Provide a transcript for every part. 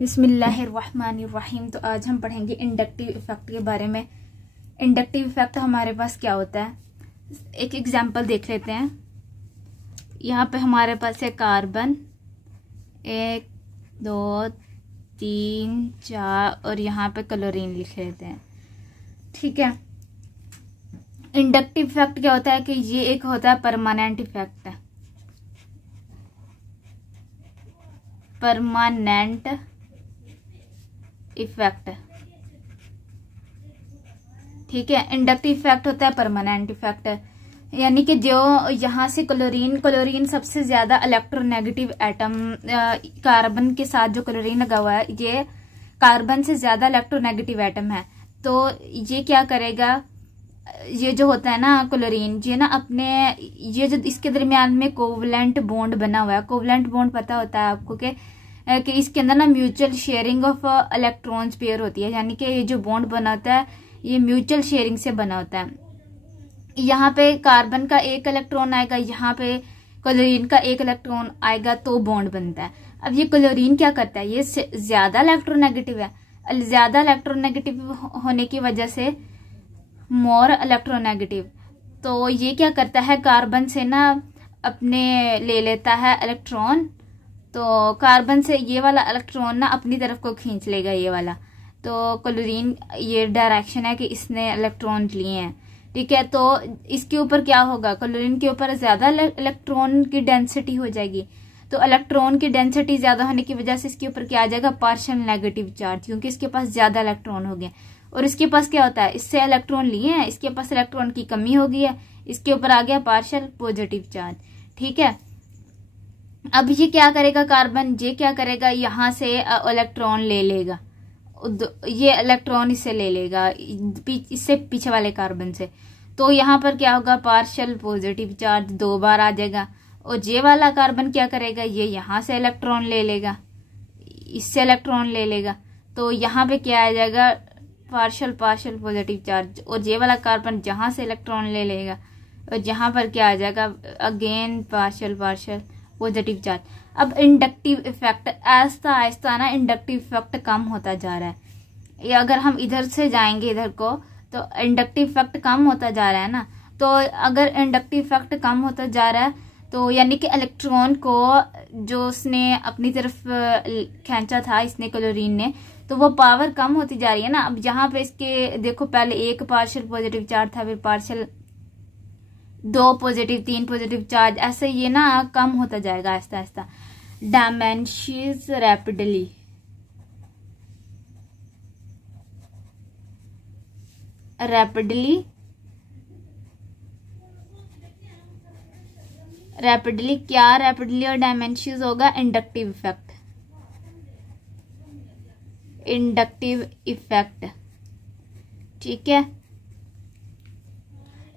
बिस्मिल्लाहिर्रहमानिर्रहीम। तो आज हम पढ़ेंगे इंडक्टिव इफेक्ट के बारे में। इंडक्टिव इफेक्ट हमारे पास क्या होता है, एक एग्जांपल देख लेते हैं। यहाँ पे हमारे पास है कार्बन 1 2 3 4 और यहाँ पे क्लोरीन लिख लेते हैं। ठीक है। इंडक्टिव इफेक्ट क्या होता है कि ये एक होता है परमानेंट इफेक्ट, परमानेंट इफेक्ट। ठीक है। इंडक्टिव इफेक्ट होता है परमानेंट इफेक्ट, यानी कि जो यहाँ से क्लोरीन सबसे ज्यादा इलेक्ट्रोनेगेटिव एटम, कार्बन के साथ जो क्लोरीन लगा हुआ है ये कार्बन से ज्यादा इलेक्ट्रोनेगेटिव एटम है। तो ये क्या करेगा, ये जो होता है ना क्लोरीन, ये ना अपने ये जो इसके दरमियान में कोवलेंट बॉन्ड बना हुआ है। कोवलेंट बॉन्ड पता होता है आपको कि इसके अंदर ना mutual sharing of electrons pair होती है, यानी कि ये जो बॉन्ड बना होता है ये म्यूचुअल शेयरिंग से बना होता है। यहाँ पे कार्बन का एक इलेक्ट्रॉन आएगा, यहाँ पे क्लोरीन का एक इलेक्ट्रॉन आएगा तो बॉन्ड बनता है। अब ये क्लोरीन क्या करता है, ये ज्यादा इलेक्ट्रोनेगेटिव है। ज्यादा इलेक्ट्रोनेगेटिव होने की वजह से मोर इलेक्ट्रोनेगेटिव, तो ये क्या करता है कार्बन से ना अपने ले लेता है इलेक्ट्रॉन। तो कार्बन से ये वाला इलेक्ट्रॉन ना अपनी तरफ को खींच लेगा ये वाला। तो क्लोरीन ये डायरेक्शन है कि इसने इलेक्ट्रॉन लिए हैं। ठीक है। तो इसके ऊपर क्या होगा, क्लोरीन के ऊपर ज्यादा इलेक्ट्रॉन की डेंसिटी हो जाएगी। तो इलेक्ट्रॉन की डेंसिटी ज्यादा होने की वजह से इसके ऊपर क्या आ जाएगा, पार्शियल नेगेटिव चार्ज, क्योंकि इसके पास ज्यादा इलेक्ट्रॉन हो गए। और इसके पास क्या होता है, इससे इलेक्ट्रॉन लिए हैं, इसके पास इलेक्ट्रॉन की कमी हो गई है, इसके ऊपर आ गया पार्शियल पॉजिटिव चार्ज। ठीक है। अब ये क्या करेगा कार्बन, ये क्या करेगा, यहाँ से इलेक्ट्रॉन ले लेगा, ये इलेक्ट्रॉन इससे ले लेगा, इससे पीछे वाले कार्बन से। तो यहाँ पर क्या होगा, पार्शियल पॉजिटिव चार्ज 2 बार आ जाएगा। और ये वाला कार्बन क्या करेगा, ये यहाँ से इलेक्ट्रॉन ले लेगा, इससे इलेक्ट्रॉन ले लेगा। तो यहाँ पे क्या आ जाएगा, पार्शियल पॉजिटिव चार्ज। और ये वाला कार्बन जहां से इलेक्ट्रॉन ले लेगा और यहाँ पर क्या आ जाएगा, अगेन पार्शियल पॉजिटिव चार्ज। अब इंडक्टिव इफेक्ट आहिस्ता आहिस्ता ना इंडक्टिव इफेक्ट कम होता जा रहा है। ये अगर हम इधर से जाएंगे इधर को तो इंडक्टिव इफेक्ट कम होता जा रहा है ना। तो अगर इंडक्टिव इफेक्ट कम होता जा रहा है तो यानी कि इलेक्ट्रॉन को जो उसने अपनी तरफ खींचा था इसने क्लोरीन ने, तो वो पावर कम होती जा रही है ना। अब यहाँ पे इसके देखो, पहले एक पार्शियल पॉजिटिव चार्ज था, फिर पार्शियल 2 पॉजिटिव 3 पॉजिटिव चार्ज, ऐसे ये ना कम होता जाएगा आहिस्ता आहिस्ता। डायमेंशियस रैपिडली क्या रैपिडली और डायमेंशियस होगा, इंडक्टिव इफेक्ट। ठीक है।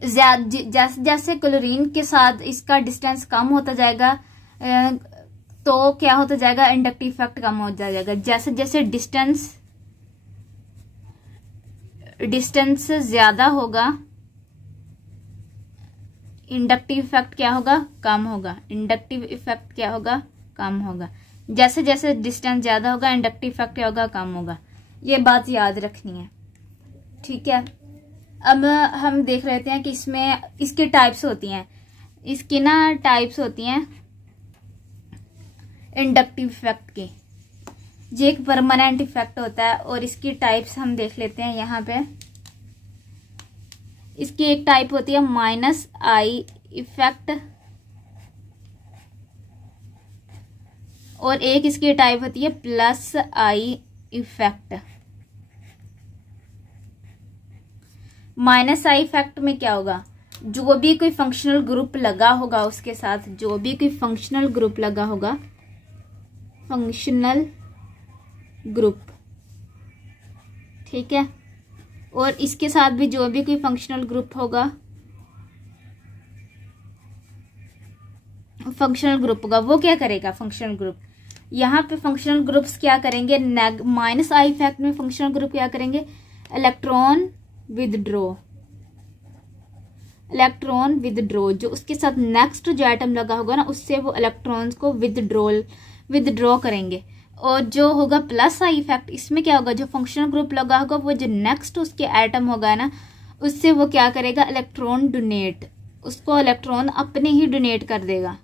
जैसे जैसे क्लोरीन के साथ इसका डिस्टेंस कम होता जाएगा तो क्या होता जाएगा, इंडक्टिव इफेक्ट कम हो जाएगा। जैसे जैसे डिस्टेंस ज्यादा होगा इंडक्टिव इफेक्ट क्या होगा, कम होगा। इंडक्टिव इफेक्ट क्या होगा, कम होगा। जैसे जैसे डिस्टेंस ज्यादा होगा इंडक्टिव इफेक्ट क्या होगा, कम होगा। ये बात याद रखनी है। ठीक है। अब हम देख रहे हैं कि इसमें इसकी टाइप्स होती हैं, इसकी ना टाइप्स होती हैं इंडक्टिव इफेक्ट की। ये एक परमानेंट इफेक्ट होता है और इसकी टाइप्स हम देख लेते हैं यहाँ पे। इसकी एक टाइप होती है -I इफेक्ट और एक इसकी टाइप होती है +I इफेक्ट। -I इफेक्ट में क्या होगा, जो भी कोई फंक्शनल ग्रुप लगा होगा उसके साथ, जो भी कोई फंक्शनल ग्रुप लगा होगा, फंक्शनल ग्रुप, ठीक है, और इसके साथ भी जो भी कोई फंक्शनल ग्रुप होगा, वो क्या करेगा, फंक्शनल ग्रुप। यहाँ पे फंक्शनल ग्रुप्स क्या करेंगे, -I इफेक्ट में फंक्शनल ग्रुप क्या करेंगे, इलेक्ट्रॉन विदड्रॉ, जो उसके साथ नेक्स्ट जो एटम लगा होगा ना उससे वो इलेक्ट्रॉन्स को विदड्रॉ करेंगे और जो होगा प्लस आई इफेक्ट, इसमें क्या होगा, जो फंक्शनल ग्रुप लगा होगा वो जो नेक्स्ट उसके एटम होगा ना, उससे वो क्या करेगा, इलेक्ट्रॉन डोनेट, उसको इलेक्ट्रॉन अपने ही डोनेट कर देगा।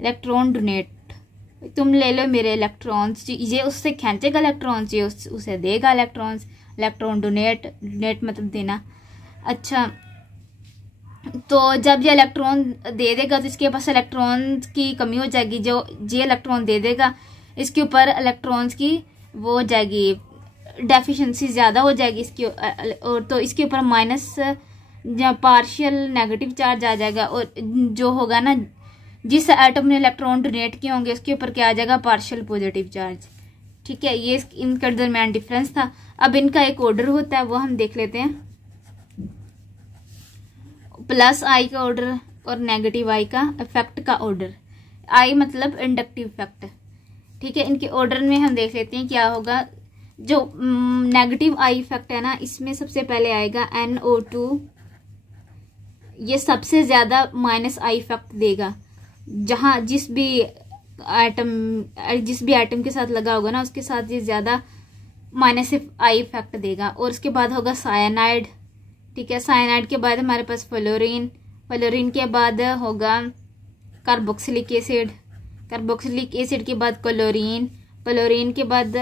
इलेक्ट्रॉन डोनेट, तुम ले लो मेरे इलेक्ट्रॉन्स, ये उससे खींचेगा इलेक्ट्रॉन्स, ये उसे देगा इलेक्ट्रॉन्स। इलेक्ट्रॉन डोनेट, डोनेट मतलब देना। अच्छा, तो जब ये इलेक्ट्रॉन दे देगा तो इसके पास इलेक्ट्रॉन की कमी हो जाएगी। जो ये इलेक्ट्रॉन दे देगा इसके ऊपर इलेक्ट्रॉन्स की वो हो जाएगी, डेफिशिएंसी ज़्यादा हो जाएगी इसकी, और तो इसके ऊपर माइनस पार्शियल नेगेटिव चार्ज आ जाएगा। और जो होगा ना, जिस एटम ने इलेक्ट्रॉन डोनेट किए होंगे उसके ऊपर क्या आ जाएगा, पार्शियल पॉजिटिव चार्ज। ठीक है, ये इनका दरमियान डिफरेंस था। अब इनका एक ऑर्डर होता है, वो हम देख लेते हैं। प्लस आई का ऑर्डर और नेगेटिव आई का इफेक्ट का ऑर्डर। आई मतलब इंडक्टिव इफेक्ट। ठीक है, इनके ऑर्डर में हम देख लेते हैं क्या होगा। जो नेगेटिव आई इफेक्ट है ना, इसमें सबसे पहले आएगा NO2, ये सबसे ज्यादा माइनस आई इफेक्ट देगा। जहां जिस भी एटम के साथ लगा होगा ना, उसके साथ ये ज्यादा माइनस आई इफेक्ट देगा। और उसके बाद होगा साइनाइड। ठीक है, साइनाइड के बाद हमारे पास फ्लोरीन, फ्लोरीन के बाद होगा कार्बोक्सिलिक एसिड, कार्बोक्सिलिक एसिड के बाद क्लोरीन, क्लोरीन के बाद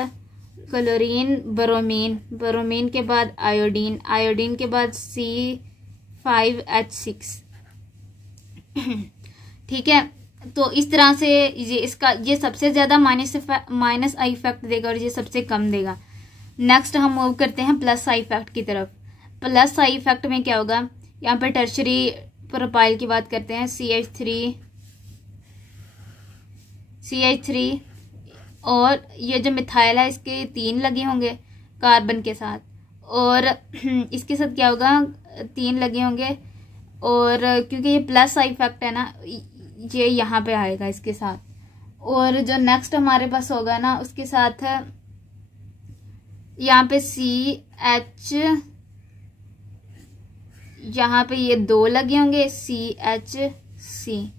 क्लोरीन, ब्रोमीन, ब्रोमीन के बाद आयोडीन, आयोडीन के बाद C5H6। ठीक है, तो इस तरह से ये सबसे ज्यादा माइनस आई इफेक्ट देगा और ये सबसे कम देगा। नेक्स्ट हम मूव करते हैं प्लस आई इफेक्ट की तरफ। प्लस आई इफेक्ट में क्या होगा, यहाँ पे टर्शरी प्रोपाइल की बात करते हैं, CH3 और ये जो मिथाइल है इसके 3 लगे होंगे कार्बन के साथ, और इसके साथ क्या होगा, 3 लगे होंगे। और क्योंकि ये प्लस आई इफेक्ट है ना, ये यहाँ पे आएगा इसके साथ। और जो नेक्स्ट हमारे पास होगा ना, उसके साथ यहाँ पे CH, यहाँ पे ये 2 लगे होंगे CHC,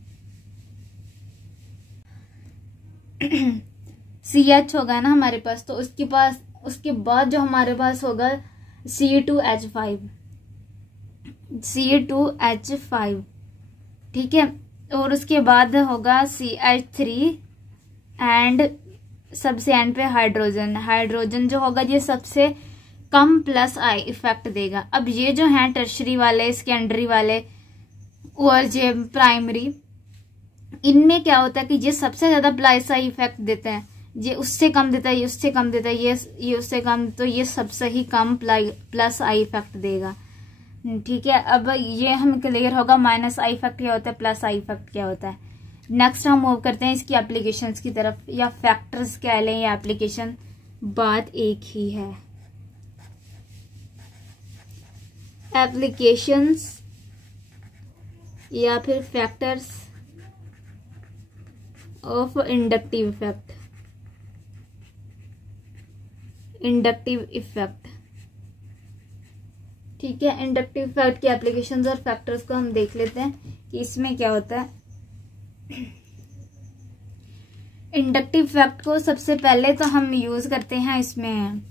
CH होगा ना हमारे पास, तो उसके बाद जो हमारे पास होगा C2H5। ठीक है, और उसके बाद होगा CH3 एंड सबसे एंड पे हाइड्रोजन। हाइड्रोजन जो होगा ये सबसे कम प्लस आई इफेक्ट देगा। अब ये जो हैं टर्शरी वाले, सेकेंडरी वाले और ये प्राइमरी, इनमें क्या होता है कि ये सबसे ज्यादा प्लस आई इफेक्ट देते हैं, ये उससे कम देता है, ये उससे कम देता है, ये उससे कम, तो ये सबसे ही कम प्लस आई इफेक्ट देगा। ठीक है, अब ये हम क्लियर होगा माइनस आई इफेक्ट क्या होता है, प्लस आई इफेक्ट क्या होता है। नेक्स्ट हम मूव करते हैं इसकी एप्लीकेशंस की तरफ, या फैक्टर्स कह लें या एप्लीकेशन, बात एक ही है। एप्लीकेशंस या फिर factors of inductive effect, inductive effect. ठीक है, इंडक्टिव इफेक्ट की एप्लीकेशंस और फैक्टर्स को हम देख लेते हैं कि इसमें क्या होता है। इंडक्टिव इफेक्ट को सबसे पहले तो हम यूज करते हैं इसमें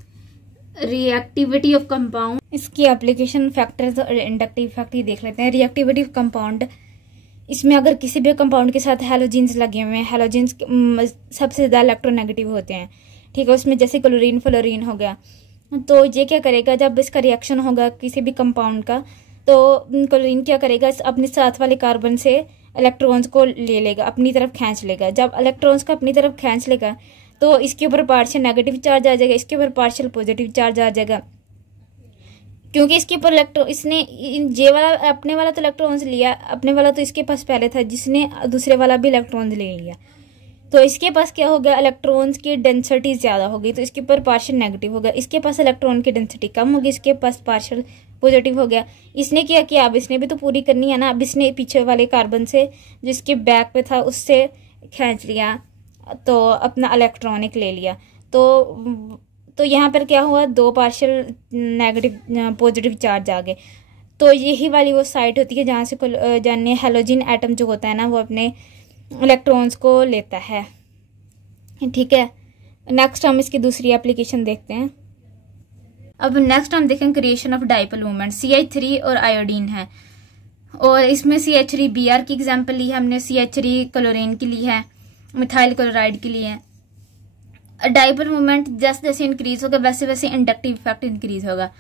रिएक्टिविटी ऑफ कंपाउंड। इसकी एप्लीकेशन फैक्टर्स और इंडक्टिव इफेक्ट ही देख लेते हैं। रिएक्टिविटी ऑफ कंपाउंड, इसमें अगर किसी भी कंपाउंड के साथ हैलोजेंस लगे हुए हैं, हैलोजेंस सबसे ज्यादा इलेक्ट्रोनेगेटिव होते हैं। ठीक है, उसमें जैसे क्लोरीन फ्लोरीन हो गया, तो ये क्या करेगा, जब इसका रिएक्शन होगा किसी भी कंपाउंड का, तो क्लोरीन क्या करेगा, अपने साथ वाले कार्बन से इलेक्ट्रॉन्स को ले लेगा, अपनी तरफ खींच लेगा। जब इलेक्ट्रॉन्स को अपनी तरफ खींच लेगा तो इसके ऊपर पार्शियल नेगेटिव चार्ज आ जाएगा, इसके ऊपर पार्शियल पॉजिटिव चार्ज आ जाएगा, क्योंकि इसके ऊपर इसने जे वाला अपने वाला तो इलेक्ट्रॉन्स लिया, अपने वाला तो इसके पास पहले था, जिसने दूसरे वाला भी इलेक्ट्रॉन्स ले लिया, तो इसके पास क्या हो गया, इलेक्ट्रॉन्स की डेंसिटी ज्यादा होगी, तो इसके ऊपर पार्शियल नेगेटिव होगा। इसके पास इलेक्ट्रॉन की डेंसिटी कम होगी, इसके पास पार्शियल पॉजिटिव हो गया। इसने क्या किया, अब इसने भी तो पूरी करनी है ना, अब इसने पीछे वाले कार्बन से जिसके बैक पे था उससे खींच लिया, तो अपना इलेक्ट्रॉनिक ले लिया। तो यहाँ पर क्या हुआ, 2 पार्शियल नेगेटिव पॉजिटिव चार्ज आ गए। तो यही वाली वो साइट होती है जहाँ से जाने हैलोजन एटम जो होता है ना, वो अपने इलेक्ट्रॉन्स को लेता है। ठीक है, नेक्स्ट हम इसकी दूसरी एप्लीकेशन देखते हैं। अब नेक्स्ट हम देखेंगे creation of dipole moment. CH3 और आयोडीन है, और इसमें CH3 Br की एग्जांपल ली है हमने, CH3 क्लोरीन की ली है, मिथाइल क्लोराइड की ली है। डाइपोल मोमेंट जैसे जैसे इंक्रीज होगा वैसे वैसे इंडक्टिव इफेक्ट इंक्रीज होगा।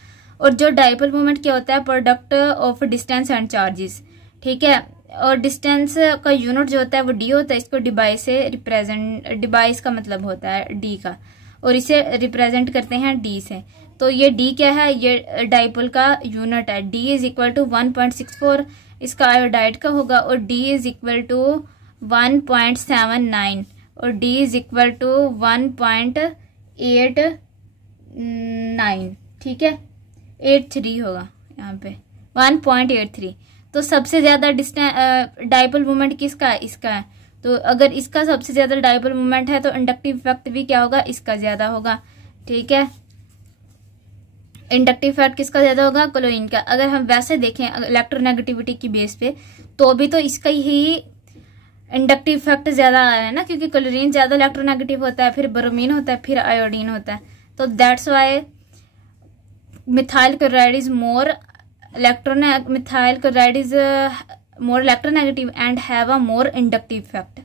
और जो डाइपोल मोमेंट क्या होता है, product of distance and charges, ठीक है। और डिस्टेंस का यूनिट जो होता है वो डी होता है, इसको डिवाइस से रिप्रेजेंट, डिवाइस का मतलब होता है डी का, और इसे रिप्रेजेंट करते हैं डी से। तो ये डी क्या है, ये डाइपोल का यूनिट है। डी इज इक्वल टू 1.64 इसका आयोडाइड का होगा, और डी इज इक्वल टू 1.79 और डी इज इक्वल टू 1.89, ठीक है, 83 होगा यहाँ पे 1.83। तो सबसे ज्यादा डाइपोल मोमेंट किसका है, इसका है। तो अगर इसका सबसे ज्यादा डाइपोल मोमेंट है तो इंडक्टिव इफेक्ट भी क्या होगा, इसका ज्यादा होगा, ठीक है। इंडक्टिव इफेक्ट किसका ज्यादा होगा, क्लोरीन का। अगर हम वैसे देखें इलेक्ट्रोनेगेटिविटी की बेस पे, तो भी तो इसका ही इंडक्टिव इफेक्ट ज्यादा आ रहा है ना, क्योंकि क्लोरीन ज्यादा इलेक्ट्रोनेगेटिव होता है, फिर ब्रोमीन होता है, फिर आयोडीन होता है। तो that's why methyl chloride is more methyl chloride is more electronegative and have a more inductive effect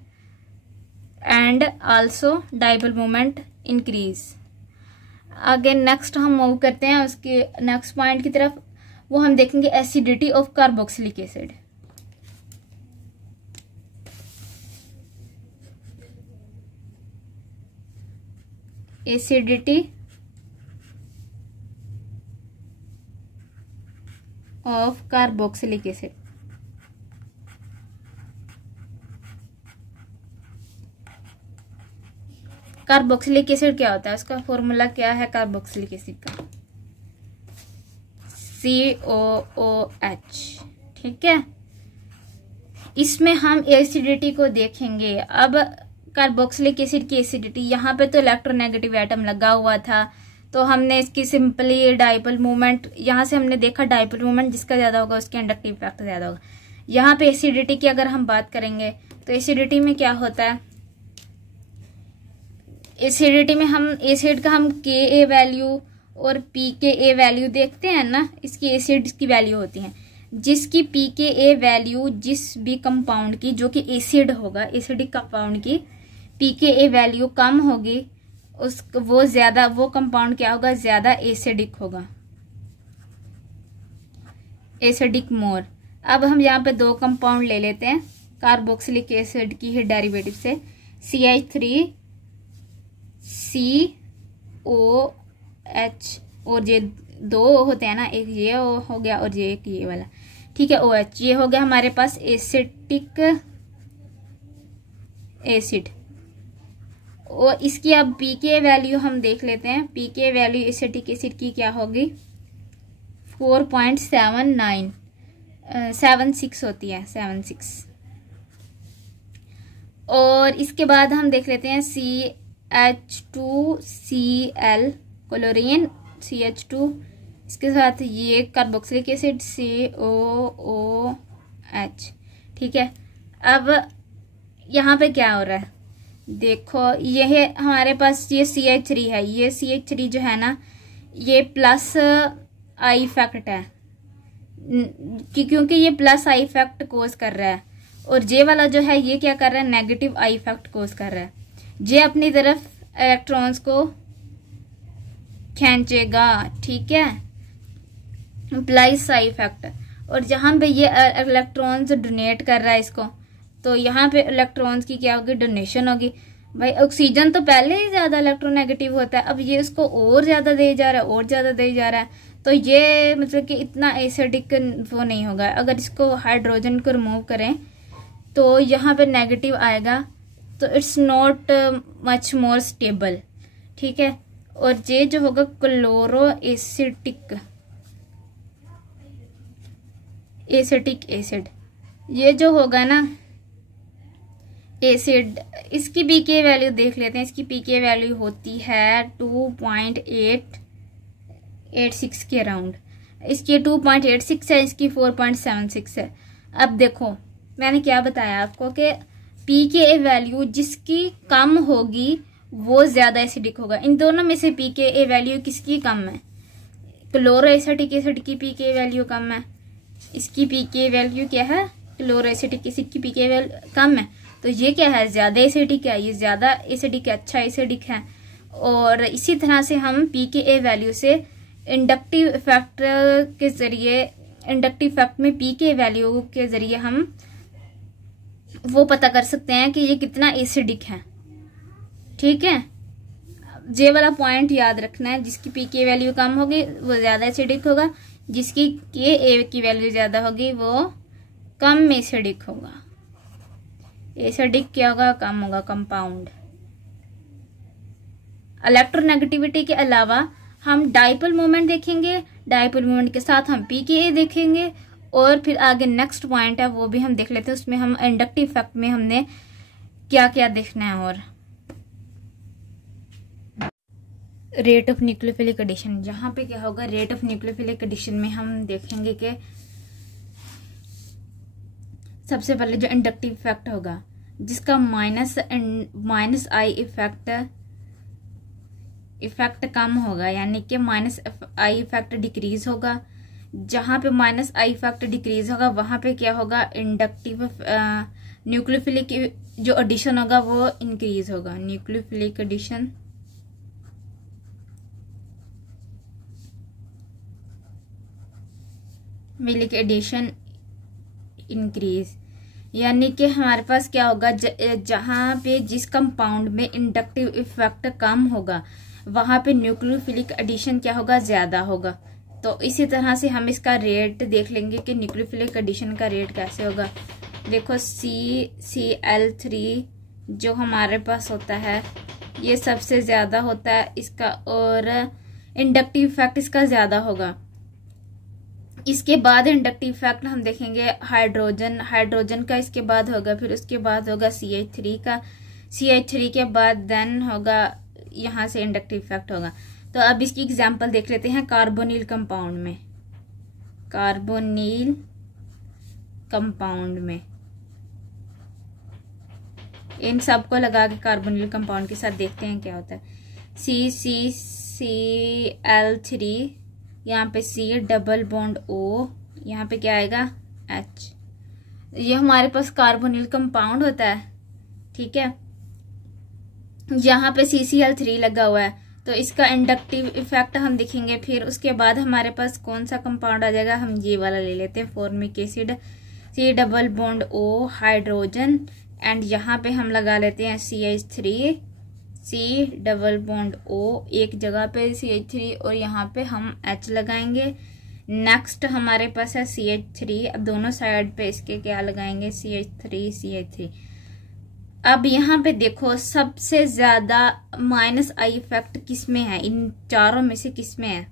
and also dipole moment increase। आगे नेक्स्ट हम मूव करते हैं उसके नेक्स्ट पॉइंट की तरफ। वो हम देखेंगे acidity of carboxylic acid. Acidity of carboxylic acid. Carboxylic acid क्या होता है, उसका फॉर्मूला क्या है कार्बोक्सिलिक एसिड का, COOH, ठीक है। इसमें हम एसिडिटी को देखेंगे। अब कार्बोक्सिलिक एसिड की एसिडिटी, यहाँ पे तो इलेक्ट्रोनेगेटिव एटम लगा हुआ था, तो हमने इसकी सिंपली डाइपोल मोमेंट, यहाँ से हमने देखा डाइपोल मोमेंट जिसका ज्यादा होगा उसके इंडक्टिव इफेक्ट ज्यादा होगा। यहाँ पे एसिडिटी की अगर हम बात करेंगे तो एसिडिटी में क्या होता है, एसिडिटी में हम एसिड का हम Ka वैल्यू और pKa वैल्यू देखते हैं ना, इसकी एसिड की वैल्यू होती है, जिसकी pKa वैल्यू जिस भी कंपाउंड की जो कि एसिड होगा, एसिडिक कंपाउंड की pKa वैल्यू कम होगी, उस वो ज्यादा, वो कंपाउंड क्या होगा, ज्यादा एसिडिक होगा, एसिडिक मोर। अब हम यहाँ पे दो कंपाउंड ले लेते हैं कार्बोक्सिलिक एसिड की ही डेरिवेटिव से, CH3COH, और ये दो होते हैं ना, एक ये हो गया और ये एक ये वाला, ठीक है, OH। ये हो गया हमारे पास एसिटिक एसिड। और इसकी अब pK वैल्यू हम देख लेते हैं। pK वैल्यू एसिटिक एसिड की क्या होगी, 4.76 होती है, 76। और इसके बाद हम देख लेते हैं CH2Cl क्लोरीन, CH2, इसके साथ ये कार्बोक्सिलिक एसिड COOH, ठीक है। अब यहाँ पे क्या हो रहा है, देखो यह हमारे पास ये CH3 है, ये CH3 जो है ना ये प्लस आई इफेक्ट है, क्योंकि ये प्लस आई इफेक्ट कोज कर रहा है, और जे वाला जो है ये क्या कर रहा है, नेगेटिव आई इफेक्ट कोज कर रहा है। जे अपनी तरफ इलेक्ट्रॉन्स को खींचेगा, ठीक है, प्लस आई इफेक्ट। और जहां पे ये इलेक्ट्रॉन्स डोनेट कर रहा है इसको, तो यहाँ पे इलेक्ट्रॉन्स की क्या होगी, डोनेशन होगी। भाई ऑक्सीजन तो पहले ही ज्यादा इलेक्ट्रोनेगेटिव होता है, अब ये उसको और ज्यादा दे जा रहा है, और ज्यादा दे जा रहा है, तो ये मतलब कि इतना एसिडिक वो नहीं होगा। अगर इसको हाइड्रोजन को रिमूव करें तो यहाँ पे नेगेटिव आएगा, तो it's not much more stable, ठीक है। और ये जो होगा क्लोरो एसिटिक एसिड, ये जो होगा ना एसिड, इसकी pK वैल्यू देख लेते हैं। इसकी pK वैल्यू होती है 2.886 के अराउंड, इसकी 2.86 है, इसकी 4.76 है। अब देखो मैंने क्या बताया आपको कि pK वैल्यू जिसकी कम होगी वो ज्यादा एसिडिक होगा। इन दोनों में से pKa वैल्यू किसकी कम है? क्लोरोएसिटिक एसिड की pKa वैल्यू कम है, इसकी pKa वैल्यू क्या है? क्लोरोएसिटिक एसिड की pKa वैल्यू कम है, तो ये क्या है? ज्यादा एसिडिक है, ये ज्यादा एसिडिक है, अच्छा एसिडिक है। और इसी तरह से हम pKa वैल्यू से इंडक्टिव इफेक्ट के जरिए, इंडक्टिव इफेक्ट में pKa वैल्यू के जरिए हम वो पता कर सकते हैं कि ये कितना एसिडिक है। ठीक है, ये वाला पॉइंट याद रखना है। जिसकी pKa वैल्यू कम होगी वो ज्यादा एसिडिक होगा, जिसकी Ka की वैल्यू ज्यादा होगी वो कम एसिडिक होगा। एसिडिक क्या होगा? कम होगा, कंपाउंड। इलेक्ट्रोनेगेटिविटी के अलावा हम डाइपोल मोमेंट देखेंगे, डाइपोल मोमेंट के साथ हम pKa देखेंगे, और फिर आगे नेक्स्ट पॉइंट है वो भी हम देख लेते हैं। उसमें हम इंडक्टिव इफेक्ट में हमने क्या क्या देखना है। और रेट ऑफ न्यूक्लियोफिलिक एडिशन, यहाँ पे क्या होगा? रेट ऑफ न्यूक्लियोफिलिक एडिशन में हम देखेंगे कि सबसे पहले जो इंडक्टिव इफेक्ट होगा जिसका माइनस आई इफेक्ट कम होगा, यानी कि माइनस आई इफेक्ट डिक्रीज होगा। जहां पे माइनस आई इफेक्ट डिक्रीज होगा वहां पे क्या होगा? इंडक्टिव न्यूक्लियोफिलिक जो एडिशन होगा वो इंक्रीज होगा। न्यूक्लियोफिलिक एडिशन मिलिक एडिशन इंक्रीज, यानी कि हमारे पास क्या होगा? जहां पे जिस कंपाउंड में इंडक्टिव इफेक्ट कम होगा वहां पे न्यूक्लियोफिलिक एडिशन क्या होगा? ज्यादा होगा। तो इसी तरह से हम इसका रेट देख लेंगे कि न्यूक्लियोफिलिक एडिशन का रेट कैसे होगा। देखो CCl3 जो हमारे पास होता है ये सबसे ज्यादा होता है इसका, और इंडक्टिव इफेक्ट इसका ज्यादा होगा। इसके बाद इंडक्टिव इफेक्ट हम देखेंगे हाइड्रोजन का इसके बाद होगा, फिर उसके बाद होगा CH3 का, CH3 के बाद देन होगा यहाँ से इंडक्टिव इफेक्ट होगा। तो अब इसकी एग्जांपल देख लेते हैं कार्बोनिल कंपाउंड में। कार्बोनिल कंपाउंड में इन सबको लगा के कार्बोनिल कंपाउंड के साथ देखते हैं क्या होता है। CCCl3, यहाँ पे C डबल बॉन्ड O, यहाँ पे क्या आएगा? H। ये हमारे पास कार्बोनिल कंपाउंड होता है। ठीक है, यहाँ पे CCl3 लगा हुआ है तो इसका इंडक्टिव इफेक्ट हम देखेंगे। फिर उसके बाद हमारे पास कौन सा कंपाउंड आ जाएगा? हम ये वाला ले लेते हैं, formic acid, C double bond O hydrogen, and यहाँ पे हम लगा लेते हैं CH3, C double bond O, एक जगह पे CH3 और यहाँ पे हम H लगाएंगे। नेक्स्ट हमारे पास है CH3, अब दोनों साइड पे इसके क्या लगाएंगे? CH3। अब यहाँ पे देखो सबसे ज्यादा माइनस आई इफेक्ट किसमें है? इन चारों में से किसमें है?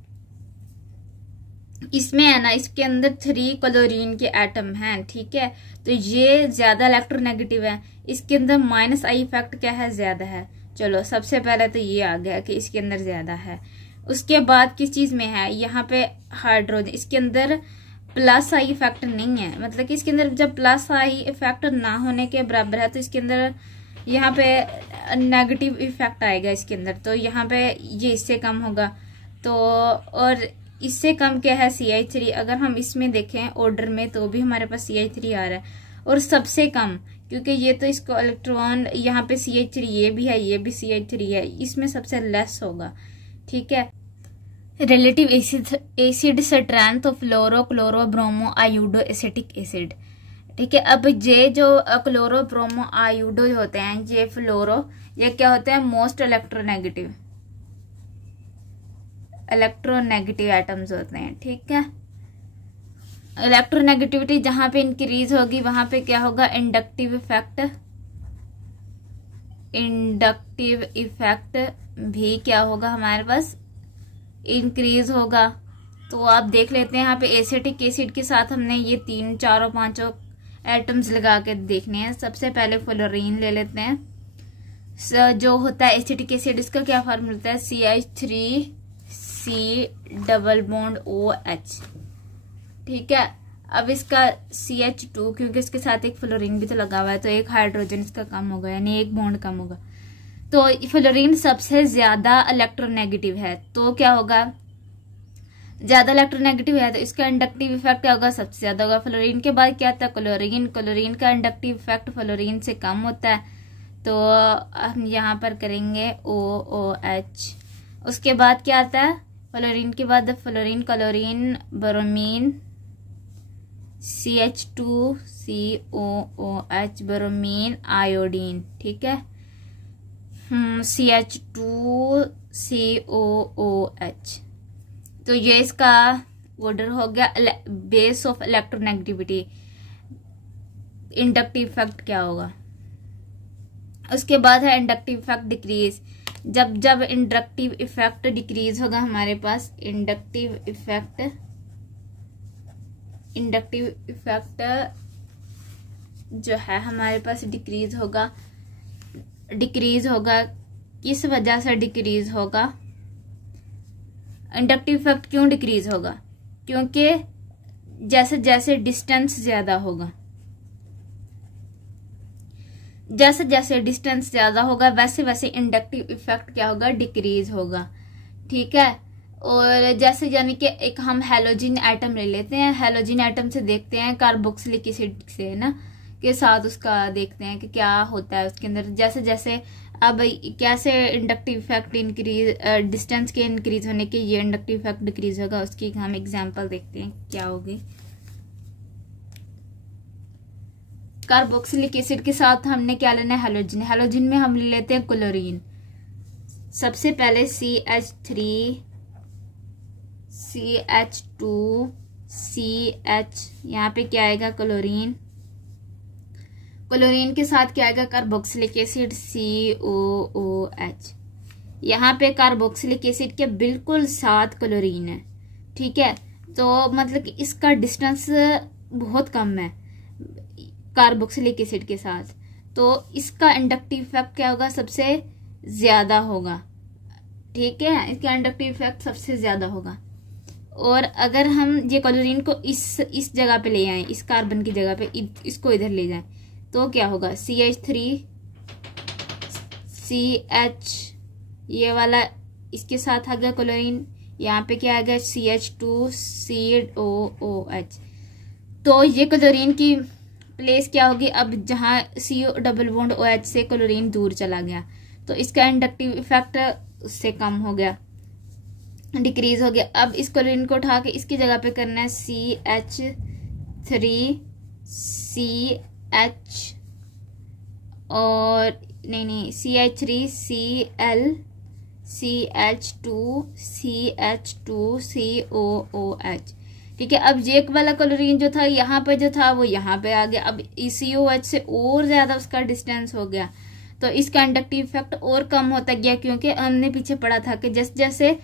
इसमें है ना, इसके अंदर 3 क्लोरीन के एटम हैं। ठीक है, तो ये ज्यादा इलेक्ट्रोनेगेटिव है। इसके अंदर माइनस आई इफेक्ट क्या है? ज्यादा है। चलो सबसे पहले तो ये आ गया कि इसके अंदर ज्यादा है। उसके बाद किस चीज में है? यहाँ पे हाइड्रोजन, इसके अंदर प्लस आई इफेक्ट नहीं है, मतलब कि इसके अंदर जब प्लस आई इफेक्ट ना होने के बराबर है तो इसके अंदर यहाँ पे नेगेटिव इफेक्ट आएगा इसके अंदर, तो यहाँ पे ये इससे कम होगा। तो और इससे कम क्या है? CH3। अगर हम इसमें देखें ऑर्डर में तो भी हमारे पास CH3 आ रहा है, और सबसे कम क्योंकि ये तो इसको इलेक्ट्रॉन यहाँ पे CH3 ये भी है, ये भी CH3 है, इसमें सबसे लेस होगा। ठीक है, relative acid strength of fluoro chloro bromo iodo acetic acid. ठीक है, अब ये जो क्लोरो ब्रोमो आयोडो होते हैं, ये फ्लोरो, ये क्या होते हैं? मोस्ट इलेक्ट्रोनेगेटिव एटम्स होते हैं। ठीक है, इलेक्ट्रोनेगेटिविटी जहां पे इंक्रीज होगी वहां पे क्या होगा? इंडक्टिव इफेक्ट भी क्या होगा हमारे पास? इंक्रीज होगा। तो आप देख लेते हैं यहाँ पे एसिटिक एसिड के साथ हमने ये 3, 4, 5 एटम्स लगा के देखने हैं। सबसे पहले फ्लोरीन ले लेते हैं। जो होता है एसिटिक एसिड, इसका क्या फॉर्मूला होता है? CH3C double bond OH। ठीक है, अब इसका CH2, क्योंकि इसके साथ एक फ्लोरीन भी तो लगा हुआ है तो एक हाइड्रोजन इसका कम होगा, यानी एक बॉन्ड कम होगा। तो फ्लोरीन सबसे ज्यादा इलेक्ट्रोनेगेटिव है, तो क्या होगा, ज्यादा इलेक्ट्रोनेगेटिव है तो इसका इंडक्टिव इफेक्ट क्या होगा, सबसे ज्यादा होगा। फ्लोरीन के बाद क्या आता है, क्लोरीन। क्लोरीन का इंडक्टिव इफेक्ट फ्लोरीन से कम होता है, तो हम यहाँ पर करेंगे OOH। उसके बाद क्या आता है, फ्लोरीन के बाद fluorine, chlorine, bromine, CH2COOH, bromine, iodine, ठीक है, CH2COOH। तो ये इसका ऑर्डर हो गया base of electronegativity. Inductive effect क्या होगा, उसके बाद है इंडक्टिव इफेक्ट डिक्रीज। जब इंडक्टिव इफेक्ट डिक्रीज होगा हमारे पास, इंडक्टिव इफेक्ट जो है हमारे पास डिक्रीज होगा। किस वजह से डिक्रीज होगा, इंडक्टिव इफेक्ट क्यों डिक्रीज होगा, क्योंकि जैसे जैसे डिस्टेंस ज्यादा होगा, वैसे वैसे इंडक्टिव इफेक्ट क्या होगा, डिक्रीज होगा, ठीक है। और जैसे यानी कि एक हम हैलोजन एटम ले लेते हैं, हैलोजन एटम से देखते हैं कार्बोक्सिलिक एसिड से ना के साथ उसका देखते हैं कि क्या होता है उसके अंदर। जैसे जैसे अब कैसे इंडक्टिव इफेक्ट इंक्रीज, डिस्टेंस के इंक्रीज होने के ये इंडक्टिव इफेक्ट डिक्रीज होगा, उसकी हम एग्जांपल देखते हैं क्या होगी। कार्बोक्सिलिक एसिड के साथ हमने क्या लेना है, हैलोजन। हैलोजन में हम ले लेते हैं क्लोरीन। सबसे पहले CH3 CH2 CH, यहाँ पे क्या आएगा, क्लोरीन। क्लोरीन के साथ क्या आएगा, कार्बोक्सिलिक एसिड COOH। यहाँ पे कार्बोक्सिलिक एसिड के बिल्कुल साथ क्लोरीन है, ठीक है। तो मतलब कि इसका डिस्टेंस बहुत कम है कार्बोक्सिलिक एसिड के साथ, तो इसका इंडक्टिव इफेक्ट क्या होगा, सबसे ज्यादा होगा, ठीक है। इसका इंडक्टिव इफेक्ट सबसे ज्यादा होगा। और अगर हम ये क्लोरीन को इस जगह पे ले आए, इस कार्बन की जगह पे इसको इधर ले जाएं, तो क्या होगा, CH3 CH, ये वाला इसके साथ आ गया क्लोरीन, यहाँ पे क्या आ गया, CH2 COOH। तो ये क्लोरीन की प्लेस क्या होगी, अब जहाँ CO डबल बॉन्ड OH से क्लोरीन दूर चला गया, तो इसका इंडक्टिव इफेक्ट उससे कम हो गया, डिक्रीज हो गया। अब इस क्लोरीन को उठा के इसकी जगह पे करना है CH3 CH और नहीं CH3 Cl CH2 CH2COOH, ठीक है। अब ये वाला क्लोरीन जो था यहाँ पे जो था वो यहाँ पे आ गया, अब COH से और ज्यादा उसका डिस्टेंस हो गया, तो इसका इंडक्टिव इफेक्ट और कम होता गया, क्योंकि हमने पीछे पढ़ा था कि जैसे जैसे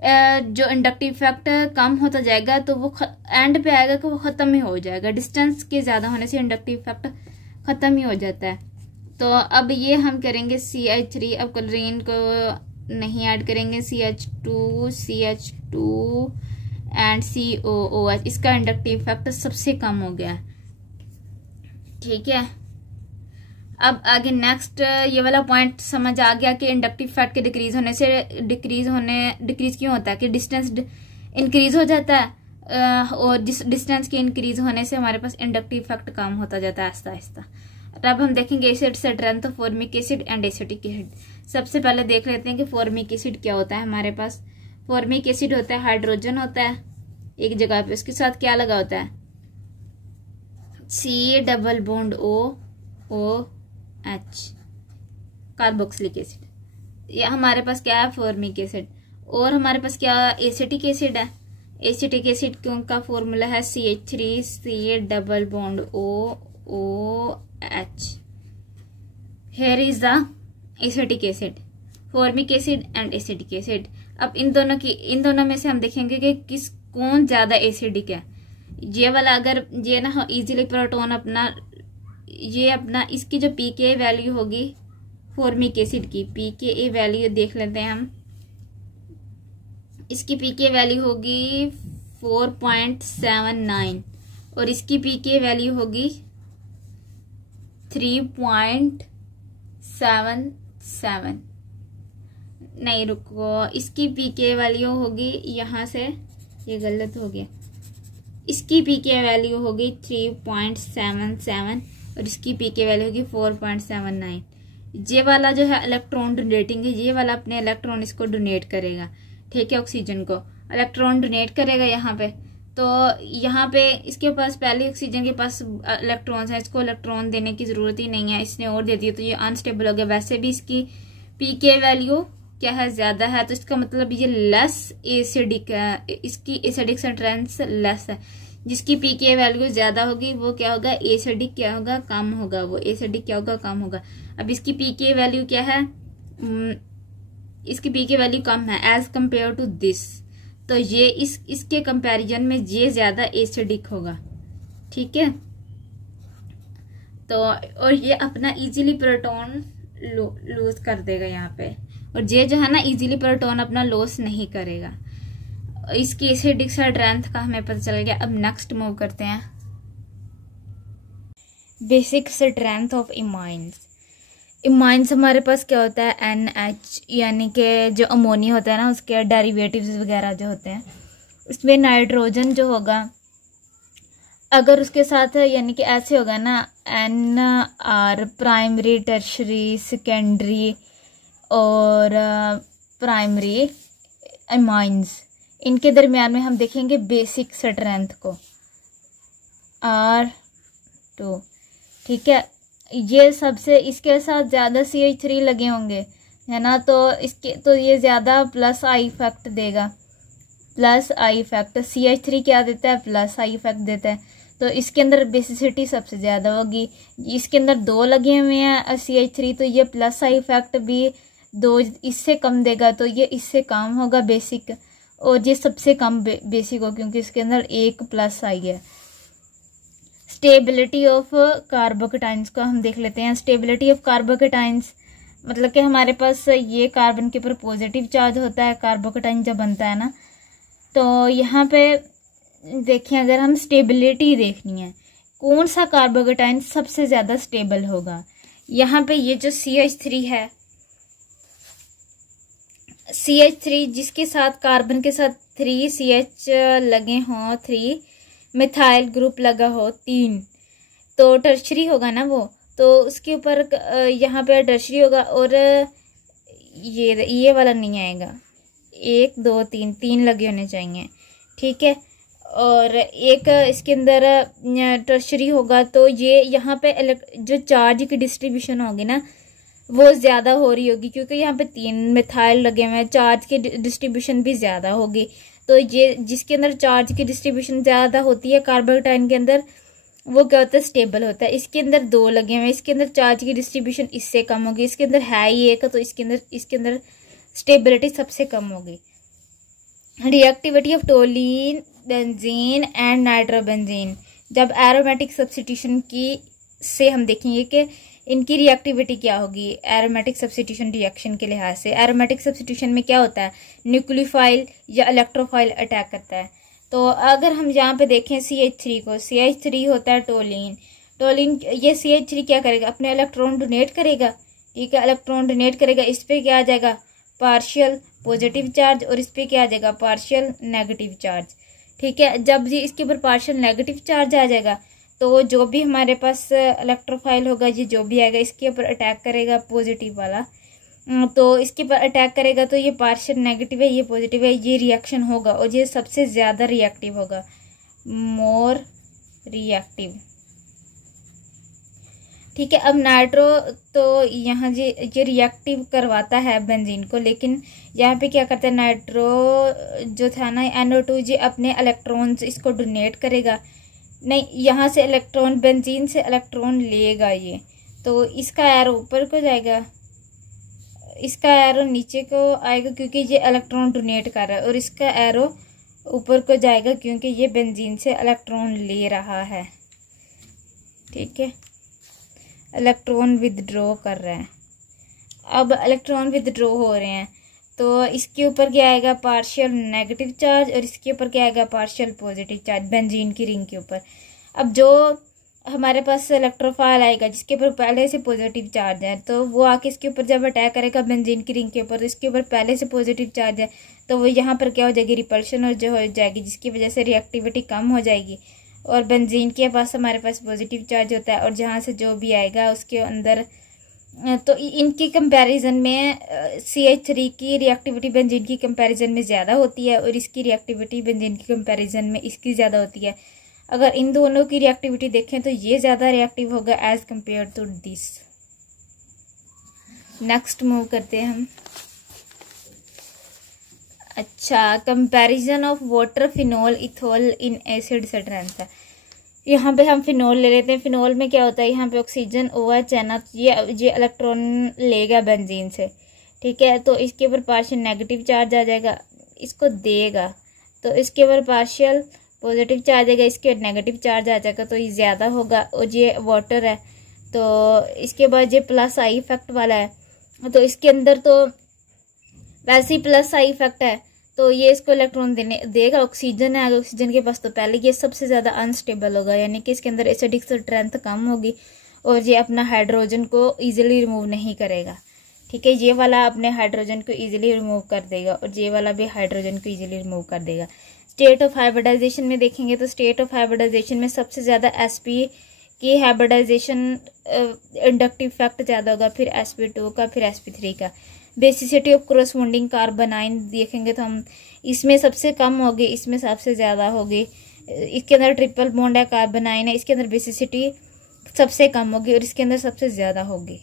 जो इंडक्टिव इफेक्ट कम होता जाएगा तो वो एंड पे आएगा कि वो खत्म ही हो जाएगा। डिस्टेंस के ज्यादा होने से इंडक्टिव इफेक्ट खत्म ही हो जाता है। तो अब ये हम करेंगे CH3, अब क्लोरीन को नहीं ऐड करेंगे, CH2 एंड COOH, इसका इंडक्टिव इफेक्ट सबसे कम हो गया, ठीक है। अब आगे नेक्स्ट ये वाला पॉइंट समझ आ गया कि इंडक्टिव इफेक्ट के डिक्रीज होने से डिक्रीज क्यों होता है, कि डिस्टेंस इंक्रीज हो जाता है, और डिस्टेंस के इंक्रीज होने से हमारे पास इंडक्टिव इफेक्ट कम होता जाता है आहिस्ता आहिस्ता। अब हम देखेंगे acid strength of formic acid and acetic acid. सबसे पहले देख लेते हैं कि फॉर्मिक एसिड क्या होता है हमारे पास। फॉर्मिक एसिड होता है, हाइड्रोजन होता है एक जगह पे, उसके साथ क्या लगा होता है, C double bond OH, carboxylic acid. ये हमारे पास क्या है, फॉर्मिक एसिड। और हमारे पास क्या एसिटिक एसिड है, एसिटिक एसिड का फॉर्मूला है CH3 C double bond OH। Here is the acetic acid, formic acid and acetic acid. अब इन दोनों में से हम देखेंगे कि कौन ज्यादा एसिडिक है। ये वाला अगर ये ना इजीली प्रोटॉन अपना इसकी जो pKa वैल्यू होगी फॉर्मिक एसिड की, pKa वैल्यू देख लेते हैं हम। इसकी pKa वैल्यू होगी 4.79 और इसकी pKa वैल्यू होगी 3.7 7। नहीं रुको, इसकी पीके वैल्यू होगी यहाँ से, ये गलत हो गया, इसकी पीके वैल्यू होगी 3.77 और इसकी पीके वैल्यू होगी 4.79। ये वाला जो है इलेक्ट्रॉन डोनेटिंग है, ये वाला अपने इलेक्ट्रॉन इसको डोनेट करेगा, ठीक है, ऑक्सीजन को इलेक्ट्रॉन डोनेट करेगा यहाँ पे। तो यहाँ पे इसके पास पहले ऑक्सीजन के पास इलेक्ट्रॉन्स हैं, इसको इलेक्ट्रॉन देने की जरूरत ही नहीं है, इसने और दे दिया तो ये अनस्टेबल हो गया। वैसे भी इसकी पीके वैल्यू क्या है, ज्यादा है, तो इसका मतलब ये लेस एसिडिक है, इसकी एसिडिक स्ट्रेंथ लेस है। जिसकी पीके वैल्यू ज्यादा होगी वो क्या होगा, एसिडिक क्या होगा, कम होगा, वो एसिडिक क्या होगा, कम होगा। अब इसकी पीके वैल्यू क्या है, इसकी पीके वैल्यू कम है एज कंपेयर टू दिस, तो ये इसके कंपैरिजन में ये ज्यादा एसिडिक होगा, ठीक है। तो और ये अपना इजीली प्रोटॉन लूज कर देगा यहाँ पे, और ये जो है ना इजीली प्रोटॉन अपना लॉस नहीं करेगा। इसकी एसिडिक स्ट्रेंथ का हमें पता चल गया। अब नेक्स्ट मूव करते हैं, बेसिक स्ट्रेंथ ऑफ इमाइंस। इमाइंस हमारे पास क्या होता है, NH, यानी कि जो अमोनिया होता है ना उसके डेरिवेटिव्स वगैरह जो होते हैं, उसमें नाइट्रोजन जो होगा अगर उसके साथ यानी कि ऐसे होगा ना NR, प्राइमरी, टर्शरी, सेकेंडरी और प्राइमरी इमाइंस, इनके दरमियान में हम देखेंगे बेसिक स्ट्रेंथ को R2, ठीक है। ये सबसे इसके साथ ज़्यादा CH3 लगे होंगे, है ना, तो इसके तो ये ज़्यादा प्लस आई इफेक्ट देगा, प्लस आई इफेक्ट। CH3 क्या देता है, प्लस आई इफेक्ट देता है, तो इसके अंदर बेसिसिटी सबसे ज़्यादा होगी। इसके अंदर 2 लगे हुए हैं CH3, तो ये प्लस आई इफेक्ट भी 2 इससे कम देगा, तो ये इससे कम होगा बेसिक, और ये सबसे कम बेसिक हो क्योंकि इसके अंदर 1 प्लस आई है। स्टेबिलिटी ऑफ कार्बोकेटाइंस को हम देख लेते हैं। स्टेबिलिटी ऑफ कार्बोकेटाइंस मतलब कि हमारे पास ये कार्बन के ऊपर पॉजिटिव चार्ज होता है कार्बोकेटाइन जब बनता है ना, तो यहाँ पे देखिए अगर हम स्टेबिलिटी देखनी है कौन सा कार्बोकेटाइन सबसे ज़्यादा स्टेबल होगा, यहाँ पे ये जो CH3 है, CH3 जिसके साथ कार्बन के साथ 3 CH लगे हों, 3 मिथाइल ग्रुप लगा हो, 3 तो टर्शरी होगा ना वो, तो उसके ऊपर यहाँ पे टर्शरी होगा, और ये वाला नहीं आएगा, 1 2 3 लगे होने चाहिए, ठीक है। और एक इसके अंदर टर्शरी होगा, तो ये यहाँ पे जो चार्ज की डिस्ट्रीब्यूशन होगी ना वो ज़्यादा हो रही होगी, क्योंकि यहाँ पे 3 मिथाइल लगे हुए हैं, चार्ज की डिस्ट्रीब्यूशन भी ज़्यादा होगी। तो ये जिसके अंदर चार्ज की डिस्ट्रीब्यूशन ज़्यादा होती है कार्बोकेटाइन के अंदर, वो क्या होता है, स्टेबल होता है। इसके अंदर 2 लगे हुए हैं, इसके अंदर चार्ज की डिस्ट्रीब्यूशन इससे कम होगी, इसके अंदर है ही 1, तो इसके अंदर स्टेबिलिटी सबसे कम होगी। Reactivity of टोलीन, benzene and nitrobenzene, जब एरोमेटिक सब्स्टिट्यूशन की से हम देखेंगे कि इनकी रिएक्टिविटी क्या होगी एरोमेटिक सब्स्टिट्यूशन रिएक्शन के लिहाज से। एरोमेटिक सब्स्टिट्यूशन में क्या होता है, न्यूक्लियोफाइल या इलेक्ट्रोफाइल अटैक करता है। तो अगर हम यहाँ पे देखें CH3 को, CH3 होता है टोलिन, ये CH3 क्या करेगा, अपने इलेक्ट्रॉन डोनेट करेगा, ठीक है, इलेक्ट्रॉन डोनेट करेगा, इस पर क्या आ जाएगा, पार्शियल पॉजिटिव चार्ज, और इस पर क्या आ जाएगा, पार्शियल नेगेटिव चार्ज, ठीक है। जब ये इसके ऊपर पार्शियल नेगेटिव चार्ज आ जाएगा तो जो भी हमारे पास इलेक्ट्रोफाइल होगा, ये जो भी आएगा इसके ऊपर अटैक करेगा पॉजिटिव वाला, तो इसके ऊपर अटैक करेगा, तो ये पार्शियल नेगेटिव है, ये पॉजिटिव है, ये रिएक्शन होगा, और ये सबसे ज़्यादा रिएक्टिव होगा, मोर रिएक्टिव, ठीक है। अब नाइट्रो तो यहाँ ये रिएक्टिव करवाता है बेंजीन को, लेकिन यहाँ पे क्या करता है, नाइट्रो जो था ना NO2, ये अपने इलेक्ट्रॉन्स इसको डोनेट करेगा, नहीं यहाँ से इलेक्ट्रॉन, बेंजीन से इलेक्ट्रॉन लेगा ये, तो इसका एरो ऊपर को जाएगा, इसका एरो नीचे को आएगा क्योंकि ये इलेक्ट्रॉन डोनेट कर रहा है, और इसका एरो ऊपर को जाएगा क्योंकि ये बेंजीन से इलेक्ट्रॉन ले रहा है, ठीक है, इलेक्ट्रॉन विदड्रॉ कर रहा है। अब इलेक्ट्रॉन विदड्रॉ हो रहे हैं, तो इसके ऊपर क्या आएगा, पार्शियल नेगेटिव चार्ज, और इसके ऊपर क्या आएगा, पार्शियल पॉजिटिव चार्ज, बेंजीन की रिंग के ऊपर। अब जो हमारे पास इलेक्ट्रोफाइल आएगा जिसके ऊपर पहले से पॉजिटिव चार्ज है, तो वो आके इसके ऊपर जब अटैक करेगा बेंजीन की रिंग के ऊपर, तो इसके ऊपर पहले से पॉजिटिव चार्ज है, तो वो यहाँ पर क्या हो जाएगी, रिपल्शन हो जाएगी, जिसकी वजह से रिएक्टिविटी कम हो जाएगी। और बेंजीन के पास हमारे पास पॉजिटिव चार्ज होता है, और जहाँ से जो भी आएगा उसके अंदर, तो इनकी कंपैरिजन में CH3 की रिएक्टिविटी बेंजीन की कंपैरिजन में ज़्यादा होती है, और इसकी रिएक्टिविटी बेंजीन की कंपैरिजन में इसकी ज़्यादा होती है। अगर इन दोनों की रिएक्टिविटी देखें तो ये ज़्यादा रिएक्टिव होगा as compare to this. Next move करते हैं हम। अच्छा, comparison of water, phenol, ethanol in acid strength है। यहाँ पे हम फिनोल ले लेते हैं। फिनोल में क्या होता है, यहाँ पे ऑक्सीजन OH है ना, ये इलेक्ट्रॉन लेगा बेंजीन से, ठीक है, तो इसके ऊपर पार्शियल नेगेटिव चार्ज आ जाएगा, इसको देगा, तो इसके ऊपर पार्शियल पॉजिटिव चार्ज आएगा, इसके नेगेटिव चार्ज आ जाएगा, तो ये ज़्यादा होगा। और ये वाटर है, तो इसके बाद ये प्लस आई इफेक्ट वाला है, तो इसके अंदर तो वैसे ही प्लस आई इफेक्ट है, तो ये इसको इलेक्ट्रॉन देगा। ऑक्सीजन है, ऑक्सीजन के पास तो पहले ये सबसे ज़्यादा अनस्टेबल होगा, यानी कि इसके अंदर एसिडिक स्ट्रेंथ कम होगी, और ये अपना हाइड्रोजन को ईजिली रिमूव नहीं करेगा, ठीक है। ये वाला अपने हाइड्रोजन को ईजिली रिमूव कर देगा, और ये वाला भी हाइड्रोजन को ईजिली रिमूव कर देगा। स्टेट ऑफ हाइब्रिडाइजेशन में देखेंगे तो स्टेट ऑफ हाइब्रिडाइजेशन में सबसे ज़्यादा sp की हाइब्रिडाइजेशन इंडक्टिव इफेक्ट ज़्यादा होगा, फिर sp2 का, फिर sp3 का। बेसिसिटी ऑफ कोरस्पोंडिंग कार्बोनाइन देखेंगे तो हम इसमें सबसे कम होगी, इसमें सबसे ज़्यादा होगी। इसके अंदर ट्रिपल बॉन्ड है, कार्बोनाइन है, इसके अंदर बेसिसिटी सबसे कम होगी और इसके अंदर सबसे ज़्यादा होगी।